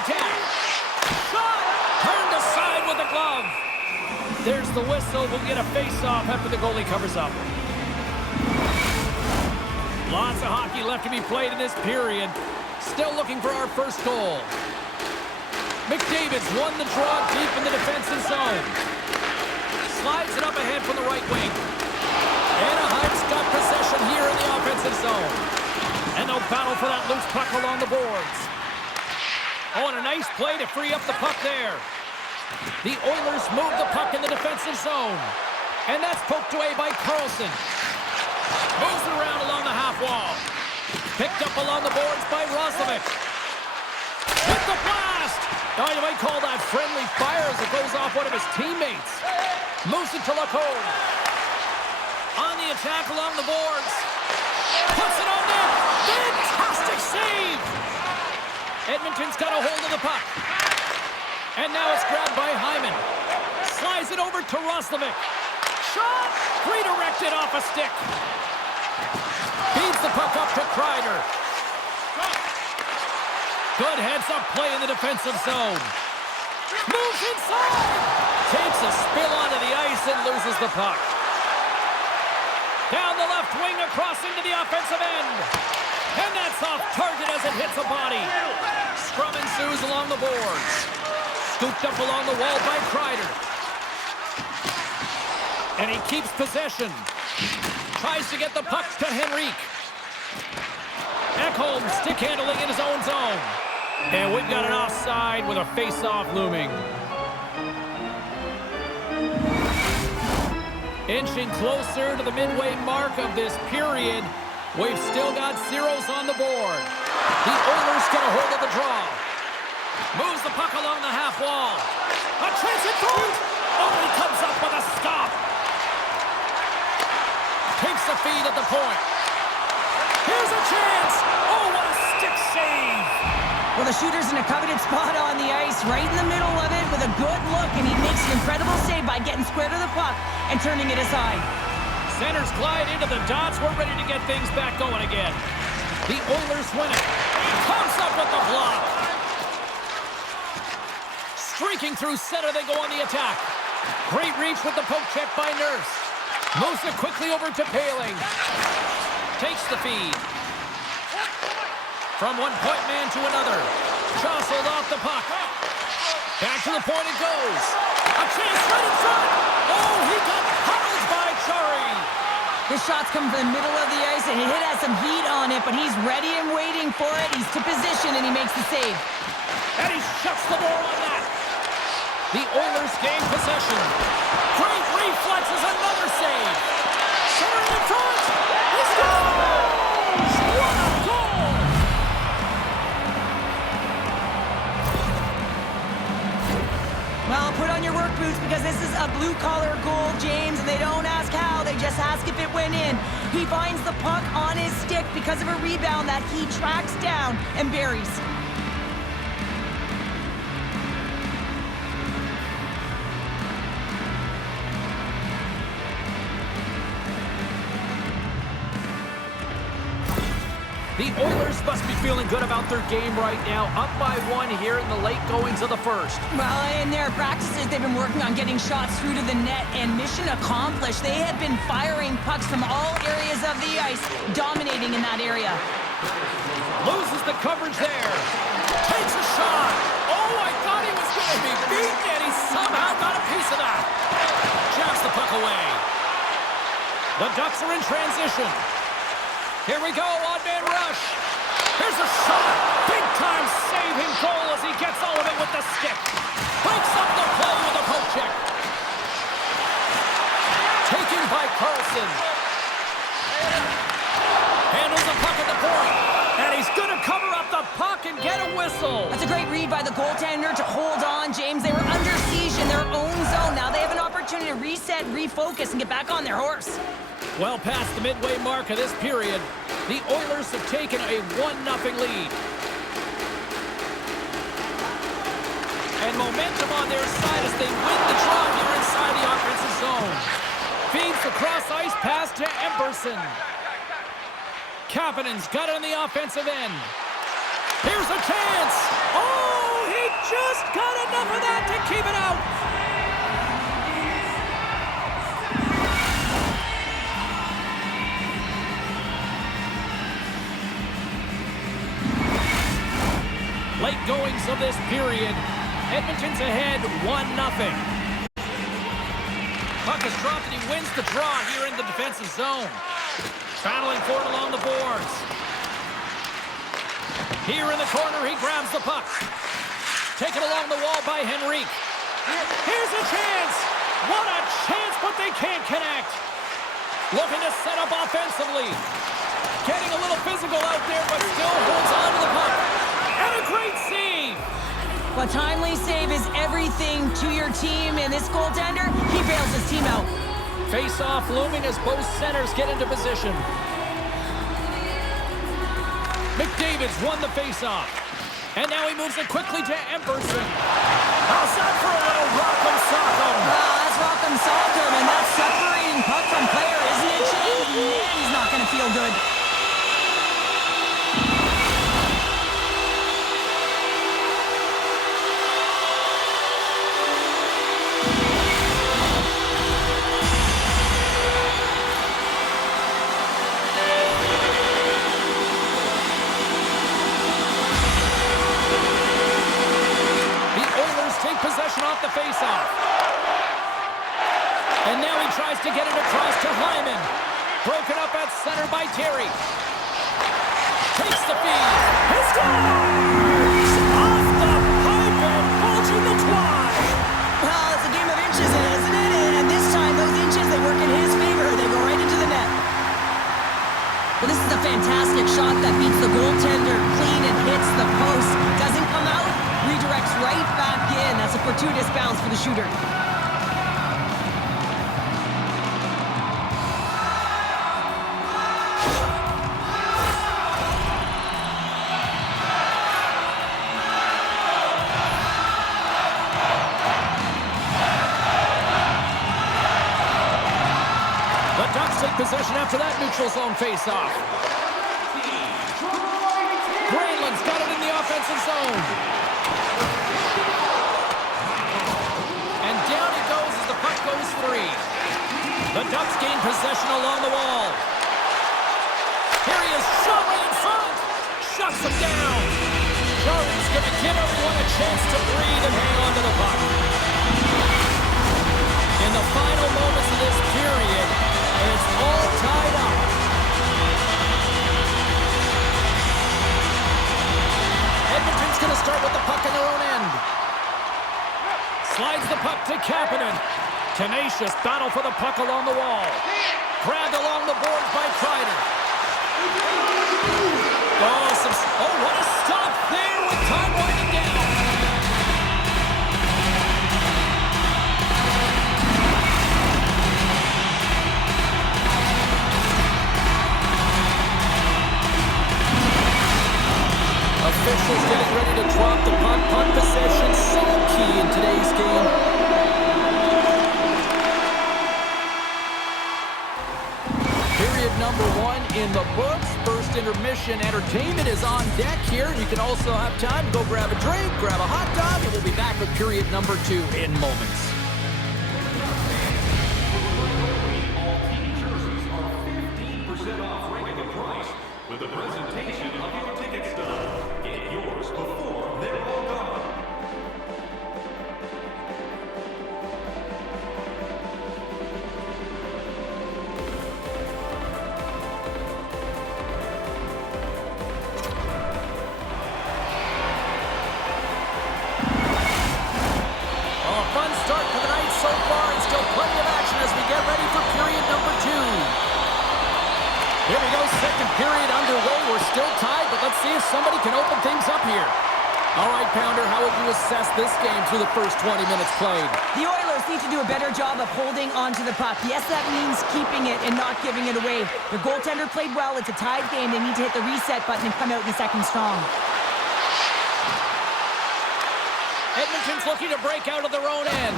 attack. Shot! Turned aside with the glove. There's the whistle. We'll get a face-off after the goalie covers up. Lots of hockey left to be played in this period. Still looking for our first goal. McDavid's won the draw deep in the defensive zone. Slides it up ahead from the right wing. Anaheim's got possession here in the offensive zone. And they'll battle for that loose puck along the boards. Oh, and a nice play to free up the puck there. The Oilers move the puck in the defensive zone. And that's poked away by Carlson. Moves it around along the half wall. Picked up along the boards by Roslovic. With the blast! Oh, you might call that friendly fire as it goes off one of his teammates. Moves it to Lacombe. On the attack along the boards. Puts it on net. Fantastic save! Edmonton's got a hold of the puck. And now it's grabbed by Hyman. Slides it over to Roslovic. Shot! Redirected off a stick. Feeds the puck up to Kreider. Good heads-up play in the defensive zone. Moves inside. Takes a spill onto the ice and loses the puck. Down the left wing across into the offensive end. And that's off target as it hits a body. Scrum ensues along the boards. Scooped up along the wall by Kreider. And he keeps possession. Tries to get the puck to Henrique. Ekholm stick handling in his own zone. And we've got an offside with a face-off looming. Inching closer to the midway mark of this period. We've still got zeros on the board. The Oilers get a hold of the draw. Moves the puck along the half wall. A chance at front. Oh, he comes up with a stop. Takes the feed at the point. Here's a chance. Oh, what a stick save. Well, the shooter's in a coveted spot on the ice, right in the middle of it with a good look, and he makes an incredible save by getting square to the puck and turning it aside. Centers glide into the dots. We're ready to get things back going again. The Oilers win it. Comes up with the block. Streaking through center, they go on the attack. Great reach with the poke check by Nurse. Moves it quickly over to Paling. Takes the feed. From one point man to another. Jostled off the puck. Back to the point it goes. A chance right in front. Oh, he got pummeled by Chari. His shots come from the middle of the ice, and he has some heat on it, but he's ready and waiting for it. He's to position, and he makes the save. And he shuts the door on that. The Oilers gain possession. Great reflexes, another save. Center in front. He scores! What a goal! Well, put on your work boots because this is a blue-collar goal, James, and they don't ask how, they just ask if it went in. He finds the puck on his stick because of a rebound that he tracks down and buries. The Oilers must be feeling good about their game right now, up by one here in the late goings of the first. Well, in their practices, they've been working on getting shots through to the net, and mission accomplished. They have been firing pucks from all areas of the ice, dominating in that area. Loses the coverage there. Takes a shot. Oh, I thought he was going to be beaten, and he somehow got a piece of that. Jabs the puck away. The Ducks are in transition. Here we go, odd-man rush. Here's a shot. Big-time saving goal as he gets all of it with the stick. Breaks up the play with a poke check. Taken by Carlson. Handles the puck at the point. And he's going to cover up the puck and get a whistle. That's a great read by the goaltender to hold on, James. They were under siege in their own zone. Now they have an opportunity to reset, refocus, and get back on their horse. Well past the midway mark of this period, the Oilers have taken a 1-0 lead. And momentum on their side as they win the draw here inside the offensive zone. Feeds the cross-ice pass to Emberson. Kapanen's got it on the offensive end. Here's a chance. Oh, he just got enough of that to keep it out. Late goings of this period. Edmonton's ahead 1-0. Puck is dropped and he wins the draw here in the defensive zone. Battling for it along the boards. Here in the corner, he grabs the puck. Taken along the wall by Henrique. Here's a chance. What a chance, but they can't connect. Looking to set up offensively. Getting a little physical out there, but still holds on to the puck. And a great save. A timely save is everything to your team, and this goaltender, he bails his team out. Face-off looming as both centers get into position. McDavid's won the face-off. And now he moves it quickly to Emberson. How's that for a little rock'em sock'em? That's rock'em sock'em, and that's separating puck from player, isn't it, Shane? Man, he's not going to feel good. Possession off the face-off. And now he tries to get it across to Hyman. Broken up at center by Terry. Takes the feed. He scores! Off the pipe and bulging the twine. Well, it's a game of inches, isn't it? And this time, those inches, they work in his favor. They go right into the net. Well, this is a fantastic shot that beats the goaltender clean and hits the post. Doesn't come out. Redirects right back in. That's a fortuitous bounce for the shooter. The Ducks take possession after that neutral zone face-off. Granlund's got it in the offensive zone. And down it goes as the puck goes free. The Ducks gain possession along the wall. Here he is, shot right in front. Shuts him down. Jarry's going to give everyone a chance to breathe and hang on to the puck. In the final moments of this period, it's all tied up. Edmonton's going to start with the puck in their own end. Slides the puck to Kapanen. Tenacious battle for the puck along the wall. Grabbed along the boards by Kreider. Oh, what a stop there with time winding down. Officials getting ready to drop the puck. Puck possession so key in today's game. Period number 1 in the books. First intermission entertainment is on deck here. You can also have time to go grab a drink, grab a hot dog, and we'll be back with period number 2 in moments. All team jerseys are 15% off regular price with the presentation of your ticket stub. Get yours before they're all gone. Fun start for the night so far, and still plenty of action as we get ready for period number 2. Here we go, second period underway. We're still tied, but let's see if somebody can open things up here. All right, Pounder, how would you assess this game through the first 20 minutes played? The Oilers need to do a better job of holding onto the puck. Yes, that means keeping it and not giving it away. The goaltender played well. It's a tied game. They need to hit the reset button and come out in the second strong. Edmonton's looking to break out of their own end.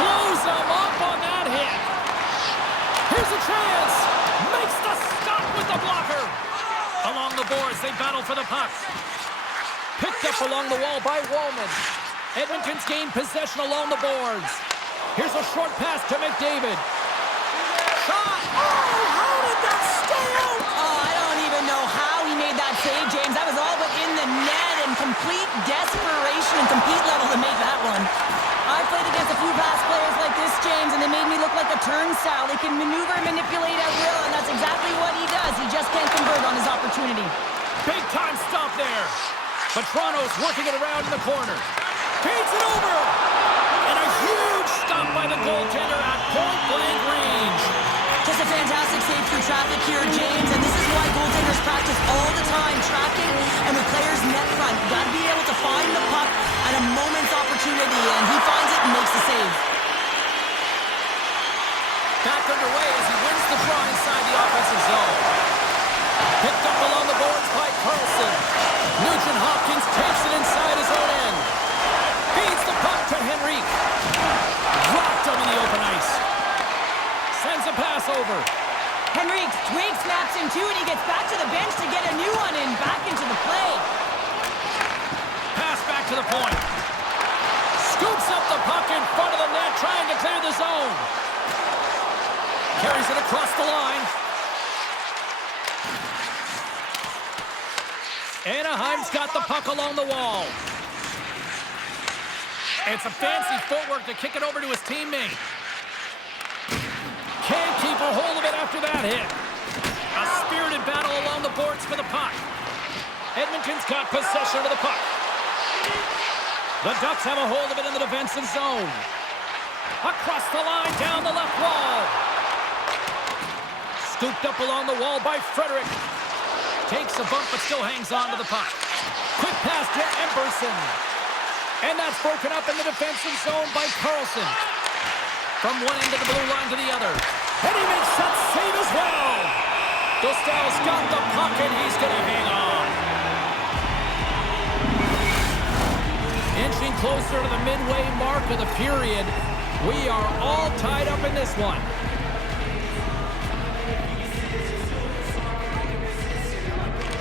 Blows them up on that hit. Here's a chance. Makes the stop with the blocker. Along the boards, they battle for the puck. Picked up along the wall by Wallman. Edmonton's gained possession along the boards. Here's a short pass to McDavid. Shot! Oh, how did that stay out? Oh, I don't even know how he made that save, James. That was all but in the net and complete desperation and compete level to make that one. I've played against a few fast players like this, James, and they made me look like a turnstile. They can maneuver and manipulate at will, and that's exactly what he does. He just can't convert on his opportunity. Big time stop there. But Toronto's working it around in the corner. Feeds it over. And a huge stop by the goaltender at point-blank range. Just a fantastic save through traffic here, James, and this is why goaltenders practice all the time, tracking and with players net front. You got to be able to find the puck at a moment's opportunity, and he finds it and makes the save. Back underway as he wins the draw inside the offensive zone. Picked up along the boards by Carlson. Nugent Hopkins takes it inside his own end. Feeds the puck to Henrique. Dropped him in the open ice. Sends a pass over. Henrique twig snaps him too, and he gets back to the bench to get a new one and back into the play. Pass back to the point. Scoops up the puck in front of the net, trying to clear the zone. Carries it across the line. Anaheim's got the puck along the wall. It's a fancy footwork to kick it over to his teammate. Can't keep a hold of it after that hit. A spirited battle along the boards for the puck. Edmonton's got possession of the puck. The Ducks have a hold of it in the defensive zone. Across the line, down the left wall. Scooped up along the wall by Frederick. Takes a bump, but still hangs on to the puck. Quick pass to Emberson. And that's broken up in the defensive zone by Carlson. From one end of the blue line to the other. And he makes that save as well. Dostal's got the puck, and he's going to hang on. Inching closer to the midway mark of the period. We are all tied up in this one.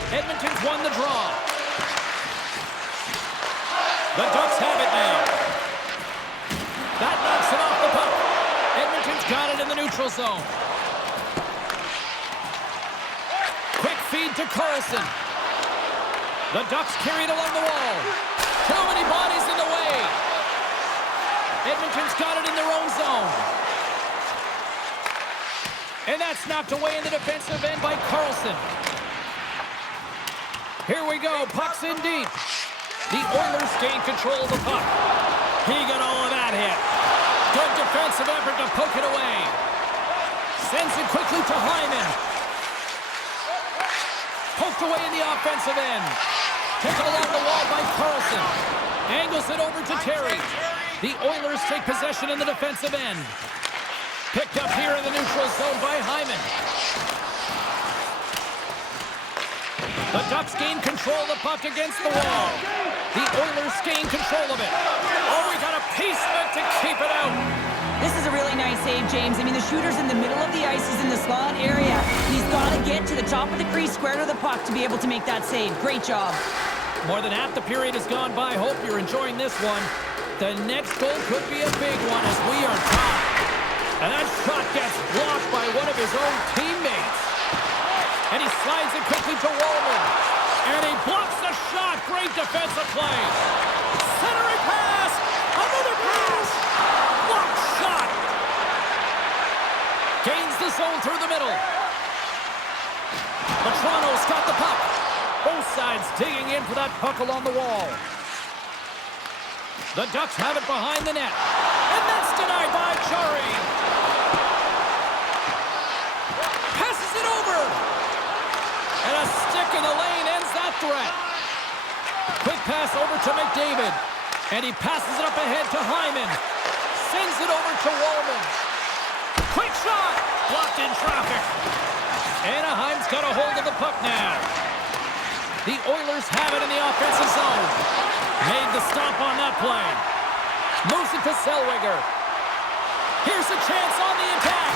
Edmonton's won the draw. The Ducks have it now. That knocks it off the puck. Edmonton's got it in the neutral zone. Quick feed to Carlson. The Ducks carry it along the wall. Too many bodies in the way. Edmonton's got it in their own zone. And that's knocked away in the defensive end by Carlson. Here we go, puck's in deep. The Oilers gain control of the puck. He got all of that hit. Good defensive effort to poke it away. Sends it quickly to Hyman. Poked away in the offensive end. Taken along the wall by Carlson. Angles it over to Terry. The Oilers take possession in the defensive end. Picked up here in the neutral zone by Hyman. The Ducks gain control of the puck against the wall. The Oilers gain control of it. Oh, we got a piece of it to keep it out. This is a really nice save, James. I mean, the shooter's in the middle of the ice. He's in the slot area. He's got to get to the top of the crease, square to the puck to be able to make that save. Great job. More than half the period has gone by. Hope you're enjoying this one. The next goal could be a big one as we are tied. And that shot gets blocked by one of his own teammates. And he slides it quickly to Wallman. And he blocks the shot. Great defensive play. Centering pass. Another pass. Blocked shot. Gains the zone through the middle. But Toronto's got the puck. Both sides digging in for that puck along the wall. The Ducks have it behind the net. And that's denied by Chari. Passes it over. And a stick in the lane ends that threat. Quick pass over to McDavid. And he passes it up ahead to Hyman. Sends it over to Wallman. Quick shot. Blocked in traffic. Anaheim's got a hold of the puck now. The Oilers have it in the offensive zone. Made the stop on that play. Moves it to Zellweger. Here's a chance on the attack.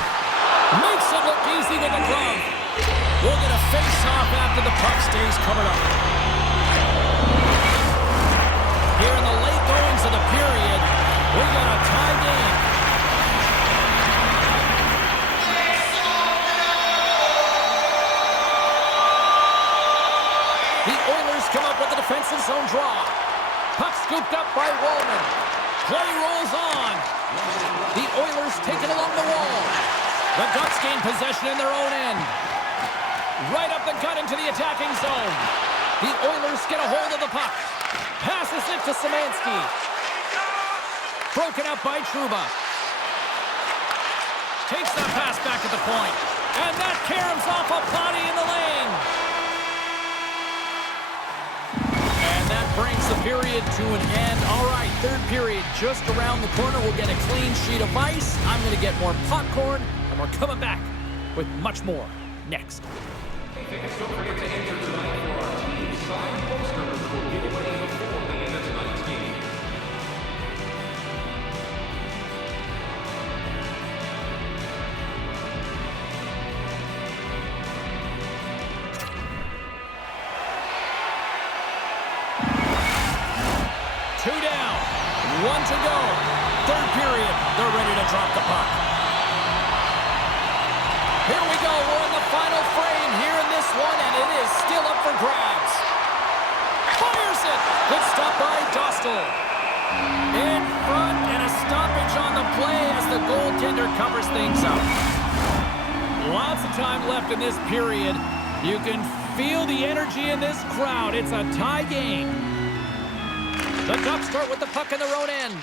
Makes it look easy with the glove. We'll get a face-off after the puck stays covered up. the period. We got a tie game. The Oilers come up with a defensive zone draw. Puck scooped up by Wallman. Play rolls on. The Oilers take it along the wall. The Ducks gain possession in their own end. Right up the gut into the attacking zone. The Oilers get a hold of the puck. Passes it to Szymanski. Broken up by Trouba. Takes that pass back at the point. And that caroms off a body in the lane. And that brings the period to an end. All right, third period just around the corner. We'll get a clean sheet of ice. I'm going to get more popcorn. And we're coming back with much more next. Don't forget to enter tonight for our team signed posters, which will give away before the end of tonight's game. Two down, one to go. Third period, they're ready to drop the puck. Here we go, we're in the final frame here in this one, and it is still up for grabs. Fires it! Good stop by Dostal. In front, and a stoppage on the play as the goaltender covers things up. Lots of time left in this period. You can feel the energy in this crowd. It's a tie game. The Ducks start with the puck in their own end.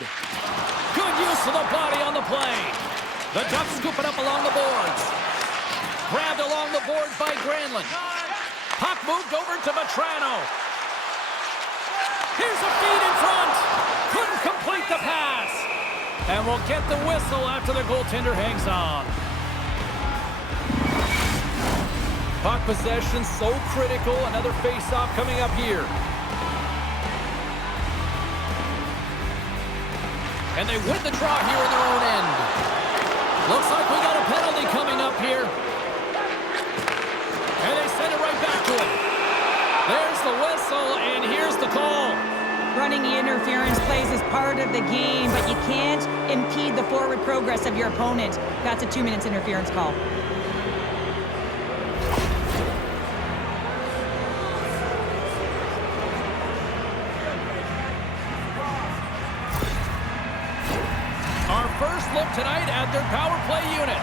Good use of the body on the play. The Ducks scoop it up along the boards. Grabbed along the boards by Granlund. Puck moved over to Vetrano. Here's a feed in front. Couldn't complete the pass. And we'll get the whistle after the goaltender hangs on. Puck possession so critical. Another face-off coming up here. And they win the draw here in their own end. Looks like we got a penalty coming up here. And they send it right back to him. There's the whistle, and here's the call. Running the interference plays is part of the game, but you can't impede the forward progress of your opponent. That's a 2 minutes interference call. Our first look tonight at their power play unit.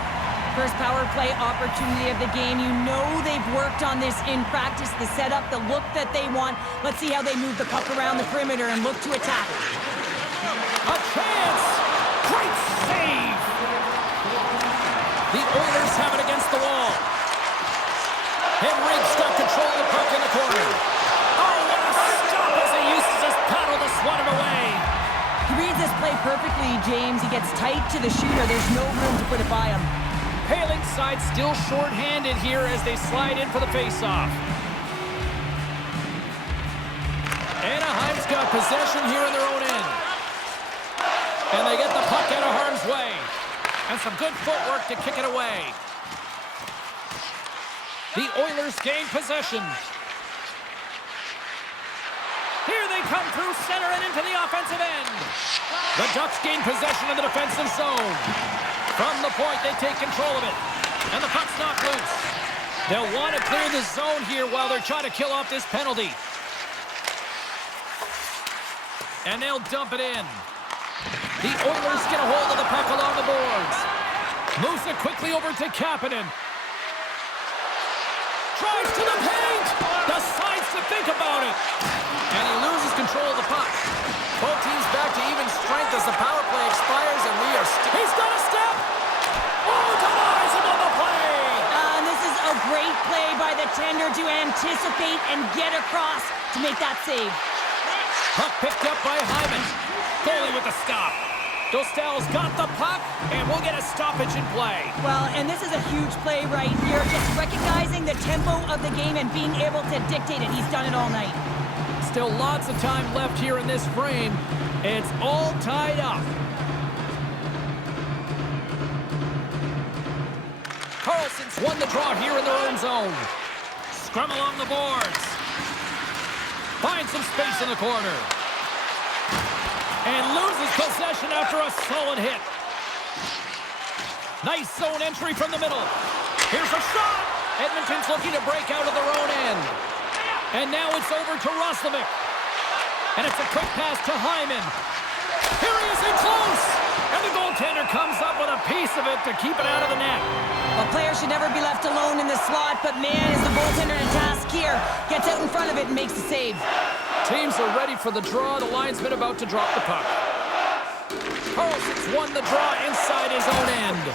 First power play opportunity of the game. You know they've worked on this in practice, the setup, the look that they want. Let's see how they move the puck around the perimeter and look to attack. A chance! Great save! The Oilers have it against the wall. Henrik's got control of the puck in the corner. Oh, what a stop as he uses his paddle to swat it away. He reads this play perfectly, James. He gets tight to the shooter. There's no room to put it by him. Hailing side still short-handed here as they slide in for the face-off. Anaheim's got possession here in their own end. And they get the puck out of harm's way. And some good footwork to kick it away. The Oilers gain possession. Here they come through center and into the offensive end. The Ducks gain possession of the defensive zone. From the point, they take control of it. And the puck's knocked loose. They'll want to clear the zone here while they're trying to kill off this penalty. And they'll dump it in. The Oilers get a hold of the puck along the boards. Moves it quickly over to Kapanen. Drives to the paint. Decides to think about it. And he loses control of the puck. Both teams back to even strength as the power play expires, and we are he's got a step! Oh, denies him on the play! And this is a great play by the tender to anticipate and get across to make that save. Puck picked up by Hyman. Goalie with the stop. Dostal's got the puck, and we'll get a stoppage in play. Well, and this is a huge play right here, just recognizing the tempo of the game and being able to dictate it. He's done it all night. Still lots of time left here in this frame. It's all tied up. Carlson's won the draw here in their own zone. Scrum along the boards. Finds some space in the corner. And loses possession after a solid hit. Nice zone entry from the middle. Here's a shot. Edmonton's looking to break out of their own end. And now it's over to Roslovic. And it's a quick pass to Hyman. Here he is in close. And the goaltender comes up with a piece of it to keep it out of the net. A player should never be left alone in the slot, but man, is the goaltender to task here. Gets out in front of it and makes the save. Teams are ready for the draw. The linesman about to drop the puck. Carlson's won the draw inside his own end.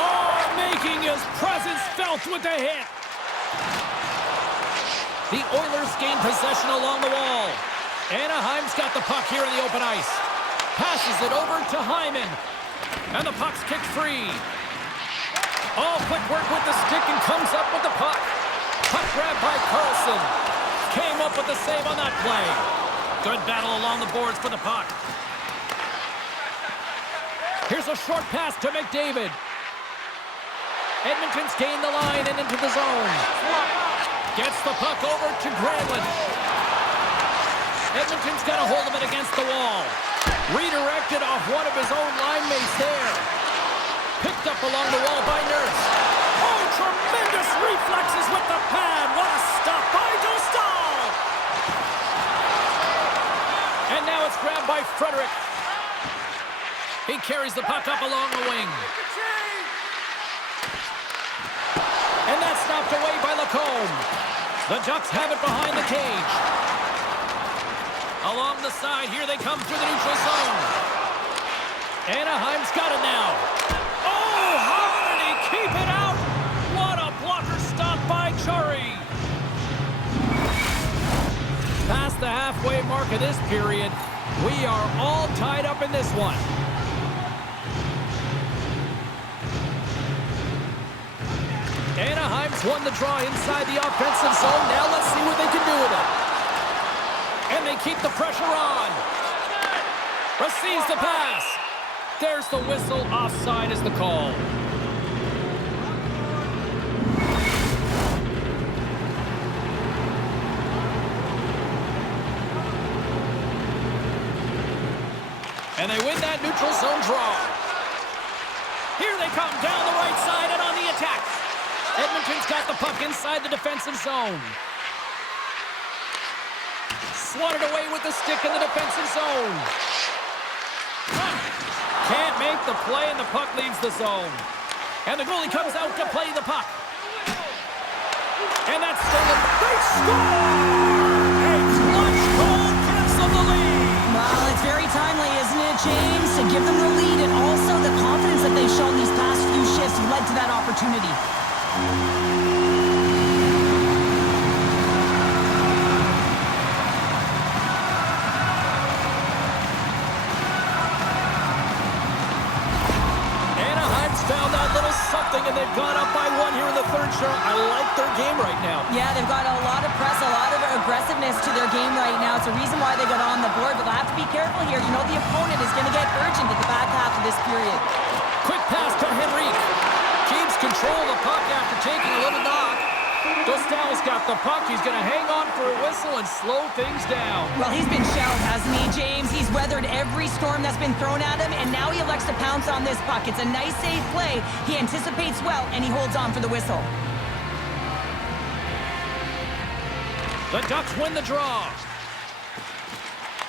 Oh, making his presence felt with the hit. The Oilers gain possession along the wall. Anaheim's got the puck here in the open ice. Passes it over to Hyman. And the puck's kicked free. Oh, quick work with the stick and comes up with the puck. Puck grab by Carlson. Came up with the save on that play. Good battle along the boards for the puck. Here's a short pass to McDavid. Edmonton's gained the line and into the zone. Gets the puck over to Granlund. Edmonton's got a hold of it against the wall. Redirected off one of his own line mates there. Picked up along the wall by Nurse. Oh, tremendous reflexes with the pad. What a stop by Dostal. And now it's grabbed by Frederick. He carries the puck up along the wing. And that's knocked away by Lacombe. The Ducks have it behind the cage. Along the side, here they come through the neutral zone. Anaheim's got it now. Oh, how did he keep it out? What a blocker stop by Chari. Past the halfway mark of this period, we are all tied up in this one. Anaheim's won the draw inside the offensive zone. Now let's see what they can do with it. And they keep the pressure on. Receives the pass. There's the whistle. Offside is the call. And they win that neutral zone draw. Here they come down the right side and on the attack. Edmonton's got the puck inside the defensive zone. Swatted away with the stick in the defensive zone. Can't make the play, and the puck leaves the zone. And the goalie comes out to play the puck. And that's stolen. They score! A clutch goal gives them the lead. Well, it's very timely, isn't it, James? To give them the lead, and also the confidence that they've shown these past few shifts led to that opportunity. Found that little something, and they've gone up by one here in the third show. I like their game right now. Yeah, they've got a lot of press, a lot of aggressiveness to their game right now. It's a reason why they got on the board, but they'll have to be careful here. You know the opponent is going to get urgent at the back half of this period. Quick pass to Henrique. Keeps control of the puck after taking a little knock. Dostal's got the puck. He's going to hang on for a whistle and slow things down. Well, he's been shelled, hasn't he, James? He's weathered every storm that's been thrown at him, and now he elects to pounce on this puck. It's a nice, safe play. He anticipates well, and he holds on for the whistle. The Ducks win the draw.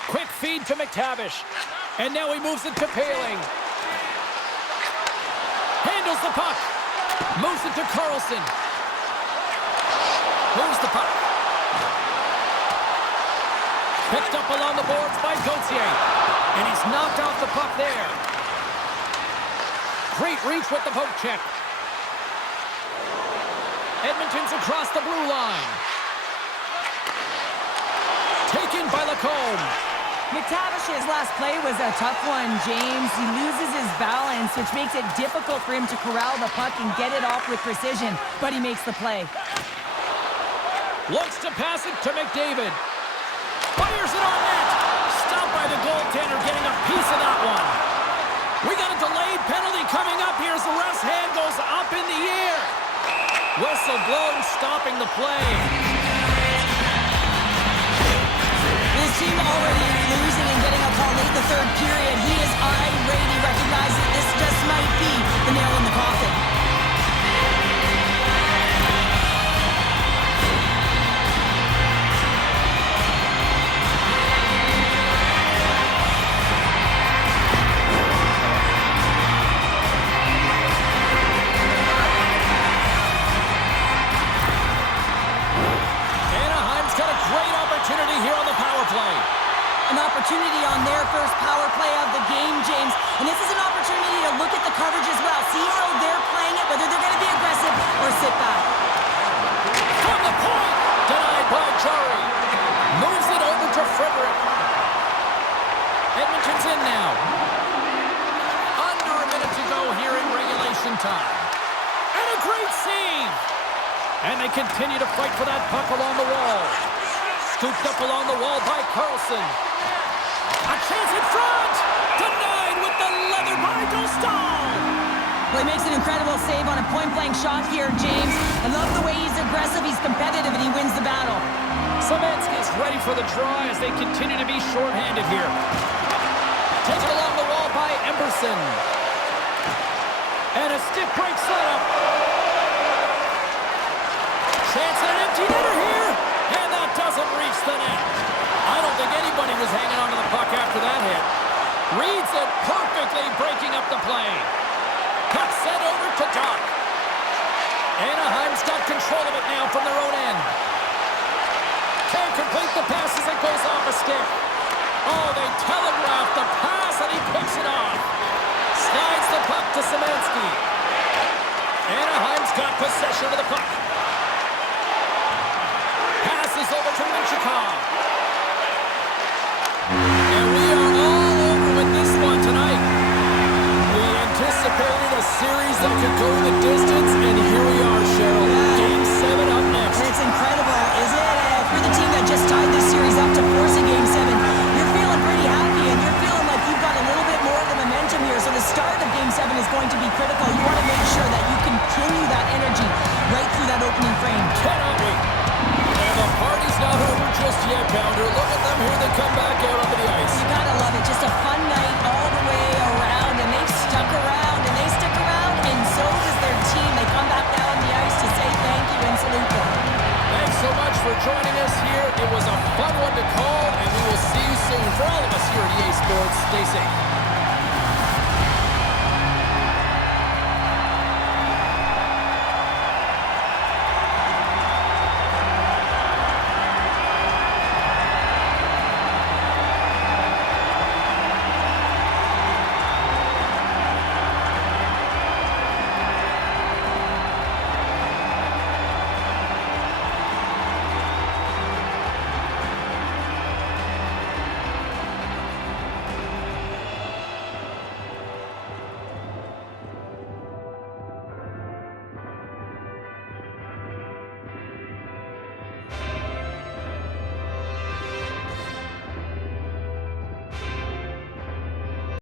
Quick feed to McTavish. And now he moves it to Paling. Handles the puck. Moves it to Carlson. Moves the puck. Picked up along the boards by Gauthier. And he's knocked off the puck there. Great reach with the poke check. Edmonton's across the blue line. Taken by Lacombe. McTavish's last play was a tough one, James. He loses his balance, which makes it difficult for him to corral the puck and get it off with precision, but he makes the play. Looks to pass it to McDavid. Fires it on net. Stopped by the goaltender, getting a piece of that one. We got a delayed penalty coming up here as the ref's hand goes up in the air. Whistle blown, stopping the play. This team already losing and getting a call late the third period. He is irate. He recognizes that this just might be the nail in the coffin. Anaheim's got a great opportunity here on the power play. An opportunity on their first power play of the game, James. And this is an opportunity to look at the coverage as well. See how they're playing it, whether they're going to be aggressive or sit back. From the point, denied by Jari. Moves it over to Frederick. Edmonton's in now. Under a minute to go here in regulation time. And a great save. And they continue to fight for that puck along the wall. Scooped up along the wall by Carlson. A chance in front! Denied with the leather by Dostal! Well, he makes an incredible save on a point-blank shot here, James. I love the way he's aggressive, he's competitive, and he wins the battle. Szymanski's ready for the draw as they continue to be shorthanded here. Taken along the wall by Emberson. And a stick break setup. Chance at an empty netter here. And that doesn't reach the net. I don't think anybody was hanging on to the puck after that hit. Reads it perfectly, breaking up the play. Puck sent over to Doc. Anaheim's got control of it now from their own end. Can't complete the pass as it goes off a stick. Oh, they telegraph the pass and he picks it off. Slides the puck to Szymanski. Anaheim's got possession of the puck. Passes over to Minchikov. And we are all over with this one tonight. We anticipated a series that could go the distance, and here we are, Cheryl. Game 7 up next. And it's incredible, isn't it? If you're the team that just tied this series up to force a Game 7, you're feeling pretty happy, and you're feeling like you've got a little bit more of the momentum here. So the start of Game 7 is going to be critical. You want to make sure that you continue that energy right through that opening frame. Cannot wait. And the party's not over just yet, Pounder. Look at them here. They come back.